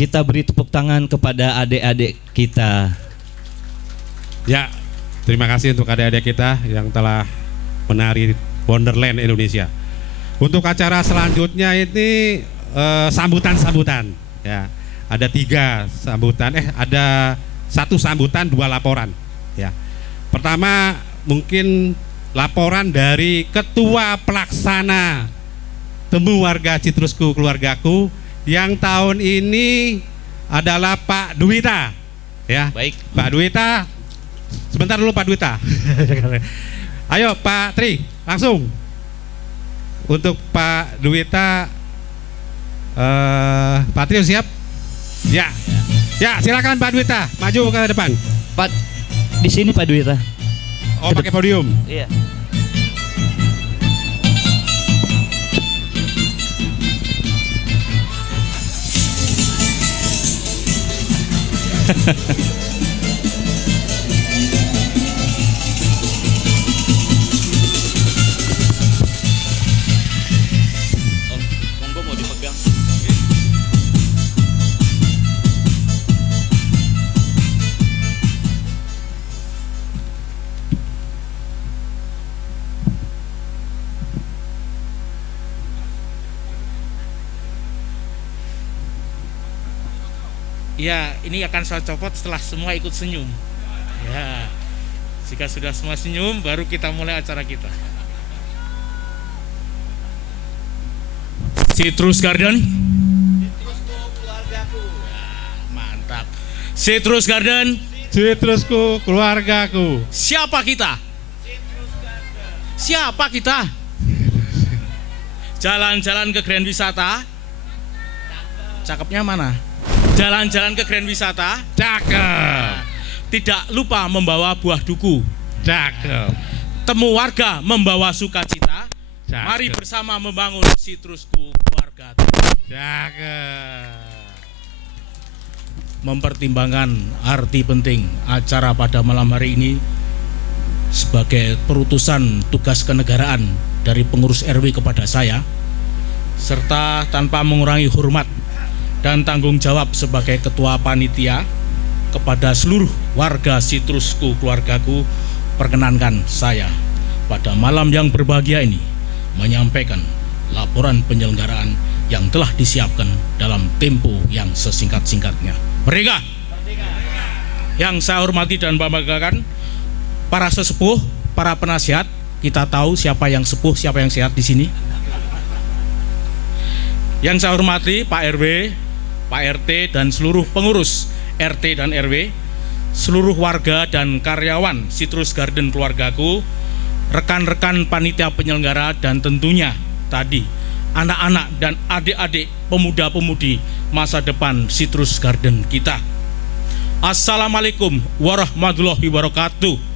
Kita beri tepuk tangan kepada adik-adik kita. Ya, terima kasih untuk adik-adik kita yang telah menari Wonderland Indonesia. Untuk acara selanjutnya ini sambutan-sambutan. Ya, ada 3 sambutan. Ada 1 sambutan, 2 laporan. Ya, pertama mungkin laporan dari Ketua Pelaksana Temu Warga Citrusku Keluargaku yang tahun ini adalah Pak Duwita. Ya, Baik. Pak Duwita. Sebentar dulu Pak Duwita. Ayo Pak Tri, langsung. Untuk Pak Duwita, Pak Tri siap? Ya. Ya, silakan Pak Duwita, maju ke depan. Pak, di sini Pak Duwita. Oh, pakai podium. Iya. Monggo mau dipegang. Ya, ini akan saya copot setelah semua ikut senyum. Ya, jika sudah semua senyum, baru kita mulai acara kita. Citrus Garden. Mantap. Citrus Garden. Citrusku keluargaku. Siapa kita? Siapa kita? Jalan-jalan ke Grand Wisata. Cakepnya mana? Jalan-jalan ke Grand Wisata. Cakep. Tidak lupa membawa buah duku. Cakep. Temu warga membawa sukacita. Cakep. Mari bersama membangun Citrusku Keluarga. Cakep. Mempertimbangkan arti penting acara pada malam hari ini sebagai perutusan tugas kenegaraan dari pengurus RW kepada saya, serta tanpa mengurangi hormat dan tanggung jawab sebagai ketua panitia kepada seluruh warga Citrusku Keluargaku, perkenankan saya pada malam yang berbahagia ini menyampaikan laporan penyelenggaraan yang telah disiapkan dalam tempo yang sesingkat-singkatnya. Merdeka! Yang saya hormati dan banggakan para sesepuh, para penasihat. Kita tahu siapa yang sepuh, siapa yang sehat di sini. Yang saya hormati Pak RW, Pak RT dan seluruh pengurus RT dan RW, seluruh warga dan karyawan Citrus Garden Keluargaku, rekan-rekan panitia penyelenggara, dan tentunya tadi anak-anak dan adik-adik pemuda-pemudi masa depan Citrus Garden kita. Assalamualaikum warahmatullahi wabarakatuh.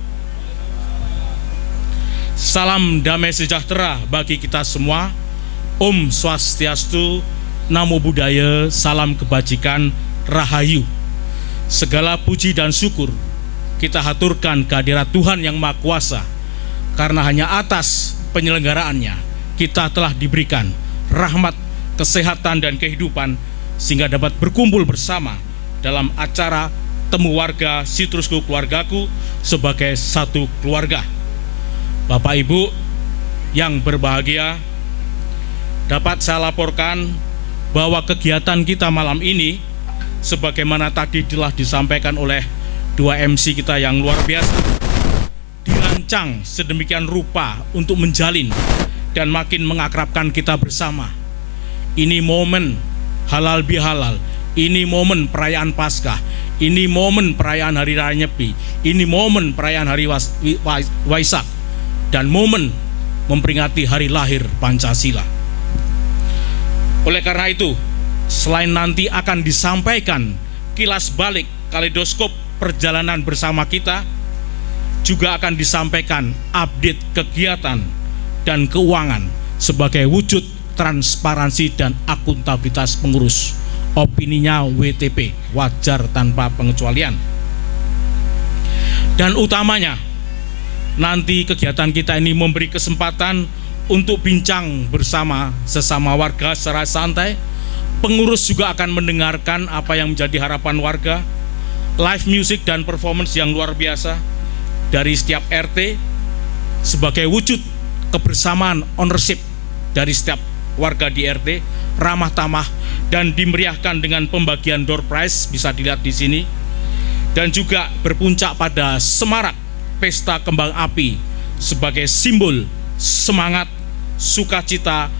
Salam damai sejahtera bagi kita semua. Om Swastiastu, Namo Buddhaya, salam kebajikan, Rahayu. Segala puji dan syukur kita haturkan kehadirat Tuhan Yang Maha Kuasa, karena hanya atas penyelenggaraannya kita telah diberikan rahmat, kesehatan, dan kehidupan sehingga dapat berkumpul bersama dalam acara Temu Warga Citrusku Keluargaku sebagai satu keluarga. Bapak Ibu yang berbahagia, dapat saya laporkan bahwa kegiatan kita malam ini sebagaimana tadi telah disampaikan oleh 2 MC kita yang luar biasa, dirancang sedemikian rupa untuk menjalin dan makin mengakrabkan kita bersama. Ini momen halal bihalal, ini momen perayaan Paskah, ini momen perayaan Hari Raya Nyepi, ini momen perayaan Hari Waisak, dan momen memperingati hari lahir Pancasila. Oleh karena itu, selain nanti akan disampaikan kilas balik kaleidoskop perjalanan bersama kita, juga akan disampaikan update kegiatan dan keuangan sebagai wujud transparansi dan akuntabilitas pengurus. Opininya WTP, wajar tanpa pengecualian. Dan utamanya, nanti kegiatan kita ini memberi kesempatan untuk bincang bersama sesama warga secara santai, Pengurus juga akan mendengarkan apa yang menjadi harapan warga, live music dan performance yang luar biasa dari setiap RT sebagai wujud kebersamaan ownership dari setiap warga di RT, ramah tamah dan dimeriahkan dengan pembagian door prize, bisa dilihat di sini, dan juga berpuncak pada semarak pesta kembang api sebagai simbol semangat, sukacita,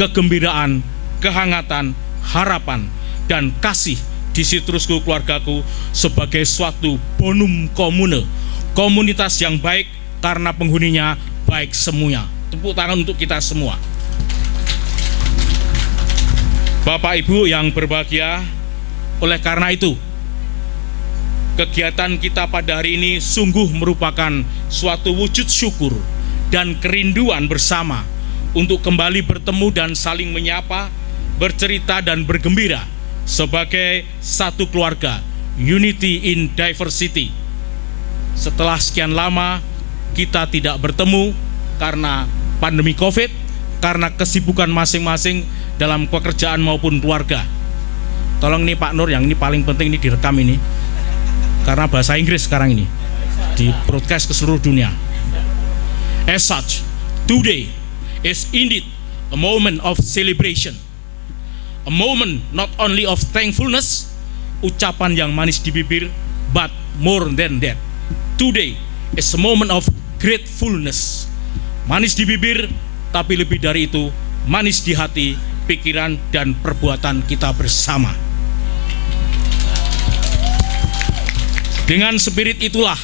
kegembiraan, kehangatan, harapan, dan kasih di Sitrusku Keluargaku sebagai suatu bonum komune, komunitas yang baik karena penghuninya baik semuanya. Tepuk tangan untuk kita semua. Bapak Ibu yang berbahagia, oleh karena itu kegiatan kita pada hari ini sungguh merupakan suatu wujud syukur dan kerinduan bersama untuk kembali bertemu dan saling menyapa, bercerita dan bergembira sebagai satu keluarga, unity in diversity. Setelah sekian lama kita tidak bertemu karena pandemi COVID, karena kesibukan masing-masing dalam pekerjaan maupun keluarga. Tolong nih Pak Nur, yang ini paling penting ini direkam ini, karena bahasa Inggris sekarang ini di broadcast ke seluruh dunia. As such, today is indeed a moment of celebration, a moment not only of thankfulness, ucapan yang manis di bibir, but more than that, today is a moment of gratefulness. Manis di bibir, tapi lebih dari itu, manis di hati, pikiran, dan perbuatan kita bersama. Dengan spirit itulah,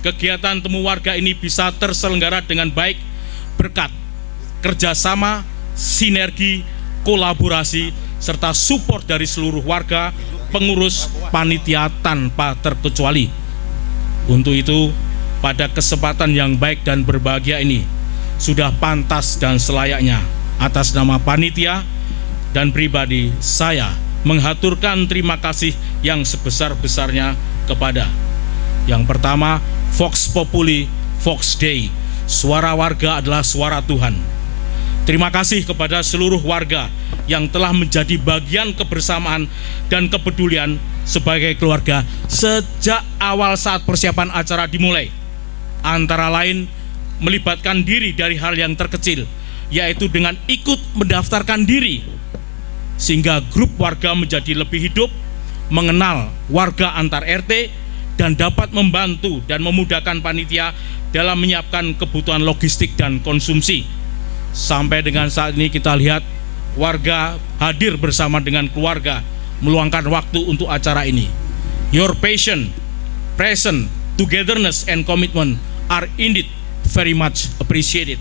kegiatan temu warga ini bisa terselenggara dengan baik berkat kerjasama, sinergi, kolaborasi, serta support dari seluruh warga, pengurus, panitia tanpa terkecuali. Untuk itu, pada kesempatan yang baik dan berbahagia ini, sudah pantas dan selayaknya atas nama panitia dan pribadi saya menghaturkan terima kasih yang sebesar-besarnya kepada yang pertama, Vox Populi, Vox Dei. Suara warga adalah suara Tuhan. Terima kasih kepada seluruh warga yang telah menjadi bagian kebersamaan dan kepedulian sebagai keluarga sejak awal saat persiapan acara dimulai. Antara lain, melibatkan diri dari hal yang terkecil, yaitu dengan ikut mendaftarkan diri, sehingga grup warga menjadi lebih hidup, mengenal warga antar RT, dan dapat membantu dan memudahkan panitia dalam menyiapkan kebutuhan logistik dan konsumsi. Sampai dengan saat ini kita lihat warga hadir bersama dengan keluarga, meluangkan waktu untuk acara ini. Your passion, presence, togetherness, and commitment are indeed very much appreciated.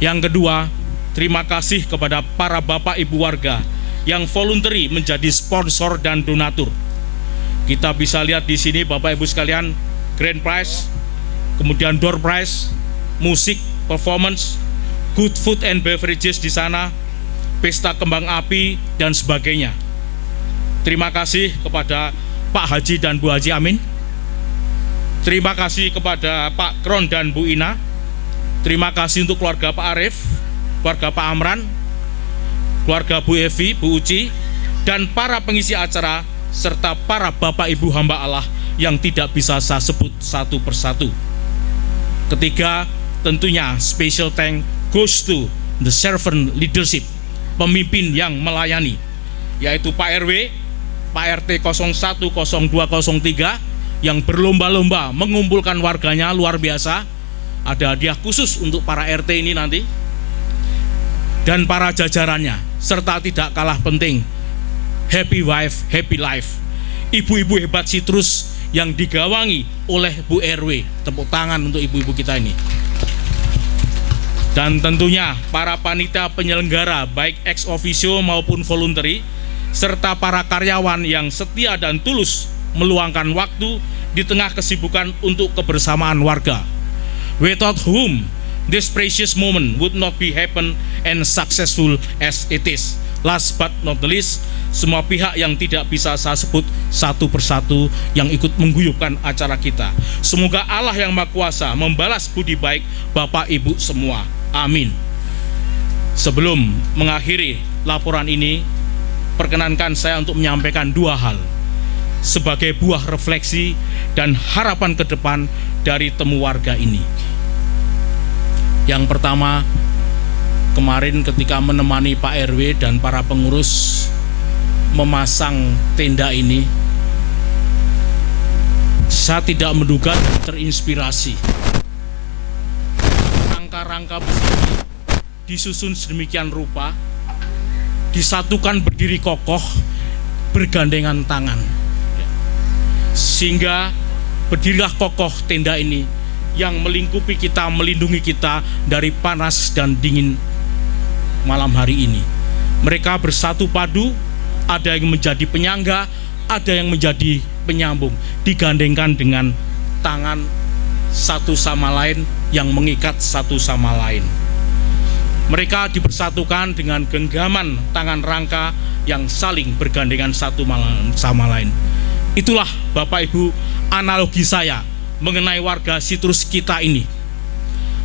Yang kedua, terima kasih kepada para bapak ibu warga yang voluntary menjadi sponsor dan donatur. Kita bisa lihat di sini bapak ibu sekalian, grand prize, kemudian door prize, musik, performance, good food and beverages di sana, pesta kembang api dan sebagainya. Terima kasih kepada Pak Haji dan Bu Haji Amin. Terima kasih kepada Pak Kron dan Bu Ina. Terima kasih untuk keluarga Pak Arif, keluarga Pak Amran, keluarga Bu Evi, Bu Uci, dan para pengisi acara, serta para Bapak Ibu hamba Allah yang tidak bisa saya sebut satu persatu. Ketiga, tentunya special thank goes to the servant leadership, pemimpin yang melayani, yaitu Pak RW, Pak RT 01, 02, 03, yang berlomba-lomba mengumpulkan warganya luar biasa. Ada hadiah khusus untuk para RT ini nanti, dan para jajarannya, serta tidak kalah penting, happy wife, happy life, ibu-ibu hebat Sitrus yang digawangi oleh Bu RW. Tepuk tangan untuk ibu-ibu kita ini. Dan tentunya para panitia penyelenggara baik ex officio maupun voluntary, serta para karyawan yang setia dan tulus meluangkan waktu di tengah kesibukan untuk kebersamaan warga, without whom this precious moment would not be happen and successful as it is. Last but not the least, semua pihak yang tidak bisa saya sebut satu persatu yang ikut mengguyupkan acara kita. Semoga Allah yang Maha Kuasa membalas budi baik Bapak Ibu semua. Amin. Sebelum mengakhiri laporan ini, perkenankan saya untuk menyampaikan dua hal sebagai buah refleksi dan harapan ke depan dari temu warga ini. Yang pertama, kemarin ketika menemani Pak RW dan para pengurus memasang tenda ini, saya tidak menduga terinspirasi. Rangka-rangka besi disusun sedemikian rupa, disatukan berdiri kokoh, bergandengan tangan, sehingga berdirilah kokoh tenda ini yang melingkupi kita, melindungi kita dari panas dan dingin malam hari ini. Mereka bersatu padu, ada yang menjadi penyangga, ada yang menjadi penyambung, digandengkan dengan tangan satu sama lain yang mengikat satu sama lain. Mereka dipersatukan dengan genggaman tangan rangka yang saling bergandengan satu sama lain. Itulah Bapak Ibu analogi saya mengenai warga Sitrus kita ini.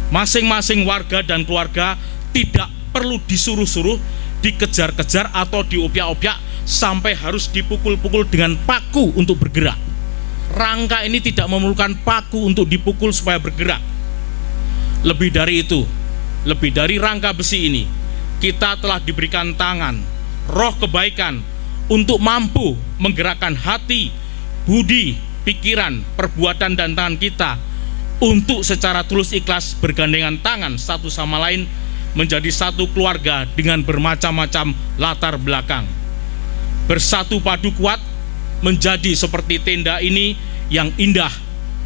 Masing-masing warga dan keluarga tidak perlu disuruh-suruh, dikejar-kejar atau diopyak-opyak sampai harus dipukul-pukul dengan paku untuk bergerak. Rangka ini tidak memerlukan paku untuk dipukul supaya bergerak. Lebih dari itu, lebih dari rangka besi ini, kita telah diberikan tangan, roh kebaikan untuk mampu menggerakkan hati, budi, pikiran, perbuatan dan tangan kita untuk secara tulus ikhlas bergandengan tangan satu sama lain menjadi satu keluarga dengan bermacam-macam latar belakang. Bersatu padu kuat menjadi seperti tenda ini yang indah,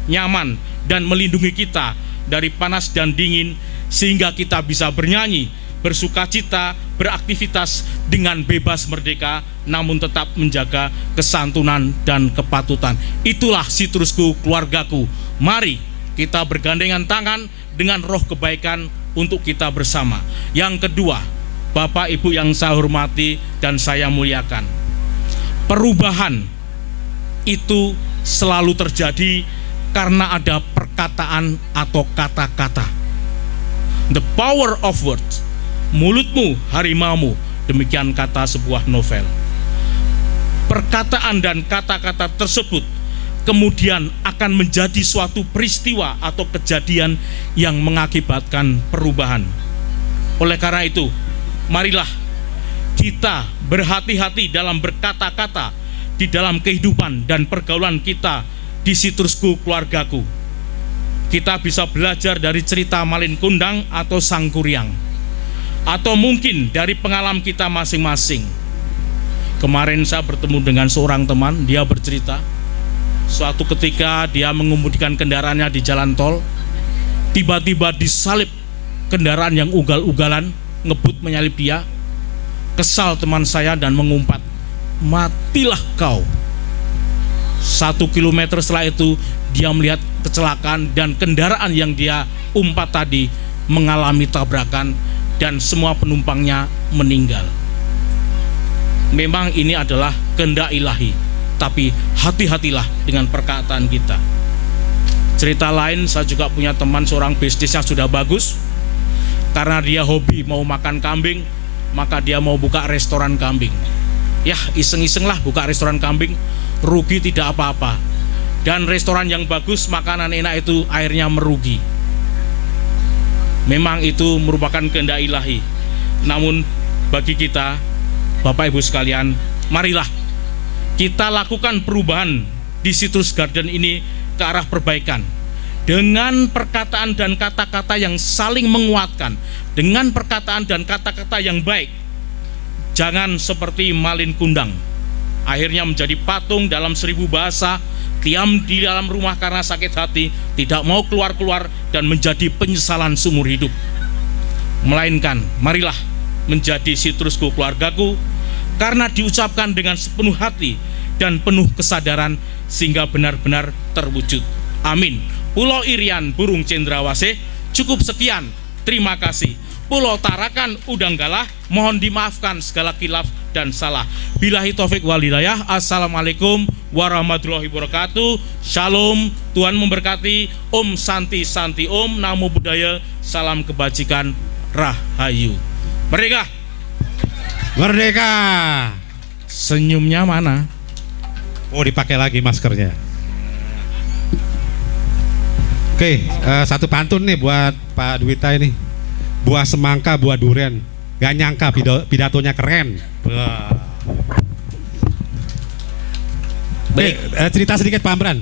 nyaman, dan melindungi kita dari panas dan dingin, sehingga kita bisa bernyanyi, bersukacita, beraktivitas dengan bebas merdeka, namun tetap menjaga kesantunan dan kepatutan. Itulah Sitrusku, keluargaku. Mari kita bergandengan tangan dengan roh kebaikan untuk kita bersama. Yang kedua, Bapak Ibu yang saya hormati dan saya muliakan, perubahan itu selalu terjadi karena ada perkataan atau kata-kata. The power of words. Mulutmu harimaumu, demikian kata sebuah novel. Perkataan dan kata-kata tersebut kemudian akan menjadi suatu peristiwa atau kejadian yang mengakibatkan perubahan. Oleh karena itu, marilah kita berhati-hati dalam berkata-kata di dalam kehidupan dan pergaulan kita di Sitrusku, keluargaku. Kita bisa belajar dari cerita Malin Kundang atau Sang Kuryang, atau mungkin dari pengalaman kita masing-masing. Kemarin saya bertemu dengan seorang teman, dia bercerita suatu ketika dia mengemudikan kendaraannya di jalan tol, tiba-tiba disalip kendaraan yang ugal-ugalan, ngebut menyalip dia. Kesal teman saya dan mengumpat, "Matilah kau." 1 kilometer setelah itu dia melihat kecelakaan dan kendaraan yang dia umpat tadi mengalami tabrakan dan semua penumpangnya meninggal. Memang ini adalah kehendak ilahi, tapi hati-hatilah dengan perkataan kita. Cerita lain, saya juga punya teman seorang bisnis yang sudah bagus. Karena dia hobi mau makan kambing, maka dia mau buka restoran kambing. Ya, iseng-iseng lah buka restoran kambing, rugi tidak apa-apa. Dan restoran yang bagus, makanan enak itu akhirnya merugi. Memang itu merupakan kehendak ilahi. Namun bagi kita, Bapak Ibu sekalian, marilah kita lakukan perubahan di Sitrus Garden ini ke arah perbaikan dengan perkataan dan kata-kata yang saling menguatkan, dengan perkataan dan kata-kata yang baik. Jangan seperti Malin Kundang, akhirnya menjadi patung dalam 1000 bahasa, diam di dalam rumah karena sakit hati, tidak mau keluar-keluar dan menjadi penyesalan seumur hidup. Melainkan marilah menjadi Sitrusku, keluargaku, karena diucapkan dengan sepenuh hati dan penuh kesadaran sehingga benar-benar terwujud. Amin. Pulau Irian, Burung Cendrawasih. Cukup sekian, terima kasih. Pulau Tarakan, Udanggalah, mohon dimaafkan segala khilaf dan salah. Billahi taufik wal hidayah. Assalamualaikum warahmatullahi wabarakatuh. Shalom, Tuhan memberkati. Om Santi Santi Om, Namo Buddhaya, salam kebajikan, Rahayu. Merdeka! Merdeka! senyumnya mana? Oh, dipakai lagi maskernya. Oke, satu pantun nih buat Pak Dwita ini. Buah semangka, buah durian. Gak nyangka pidatonya keren. Wah. Baik. Cerita sedikit Pak Amran.